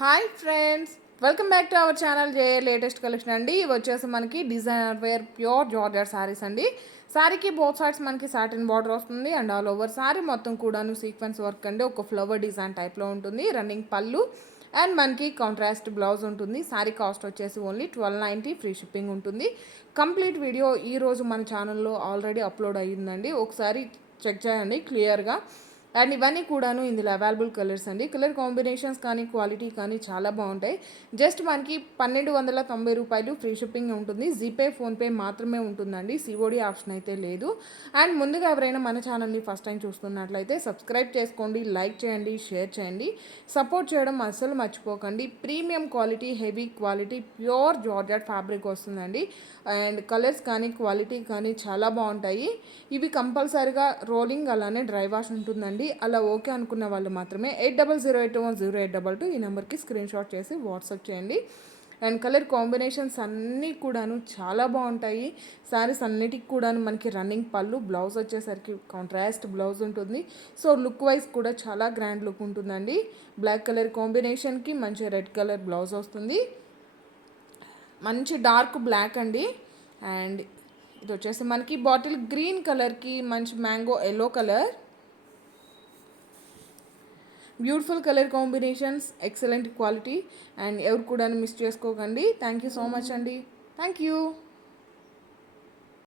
Hi friends, welcome back to our channel J latest collection అండి. ఇవి వచ్చేసి మనకి designer wear pure georgette saris అండి. శారీకి బోత్ సైడ్స్ మనకి సాటిన్ బార్డర్ వస్తుంది అండ్ ఆల్ ఓవర్ శారీ మొత్తం కూడాను సీక్వెన్స్ వర్క్ అండి. ఒక ఫ్లవర్ డిజైన్ టైప్లో ఉంటుంది. రన్నింగ్ పళ్ళు అండ్ మనకి కాంట్రాస్ట్ బ్లౌజ్ ఉంటుంది. శారీ కాస్ట్ వచ్చేసి ఓన్లీ 1290, ఫ్రీ షిప్పింగ్ ఉంటుంది. కంప్లీట్ వీడియో ఈరోజు మన ఛానల్లో ఆల్రెడీ అప్లోడ్ అయ్యిందండి. ఒకసారి చెక్ చేయండి క్లియర్గా. అండ్ ఇవన్నీ కూడాను ఇందులో అవైలబుల్ కలర్స్ అండి. కలర్ కాంబినేషన్స్ కానీ క్వాలిటీ కానీ చాలా బాగుంటాయి. జస్ట్ మనకి 1290 రూపాయలు ఫ్రీ షిప్పింగ్ ఉంటుంది. జీపే ఫోన్పే మాత్రమే ఉంటుందండి. సిఓడి ఆప్షన్ అయితే లేదు. అండ్ ముందుగా ఎవరైనా మన ఛానల్ని ఫస్ట్ టైం చూస్తున్నట్లయితే సబ్స్క్రైబ్ చేసుకోండి, లైక్ చేయండి, షేర్ చేయండి. సపోర్ట్ చేయడం అస్సలు మర్చిపోకండి. Premium quality, heavy quality, pure georgette fabric వస్తుందండి. అండ్ కలర్స్ కానీ క్వాలిటీ కానీ చాలా బాగుంటాయి. ఇవి కంపల్సరీగా రోలింగ్ అలానే డ్రై వాష్ ఉంటుందండి. అలా ఓకే అనుకున్న వాళ్ళు మాత్రమే 8008100822 ఈ నెంబర్కి స్క్రీన్ షాట్ చేసి వాట్సాప్ చేయండి. అండ్ కలర్ కాంబినేషన్స్ అన్నీ కూడాను చాలా బాగుంటాయి. శారీస్ అన్నిటికి కూడాను మనకి రన్నింగ్ పళ్ళు, బ్లౌజ్ వచ్చేసరికి కాంట్రాస్ట్ బ్లౌజ్ ఉంటుంది. సో లుక్ వైజ్ కూడా చాలా గ్రాండ్ లుక్ ఉంటుందండి. బ్లాక్ కలర్ కాంబినేషన్కి మంచి రెడ్ కలర్ బ్లౌజ్ వస్తుంది. మంచి డార్క్ బ్లాక్ అండి. అండ్ ఇది వచ్చేసి మనకి బాటిల్ గ్రీన్ కలర్కి మంచి mango yellow colour. Beautiful colour combinations, excellent quality. And ఎవరు కూడా మిస్ చేసుకోకండి. థ్యాంక్ యూ సో మచ్ అండి. Thank you.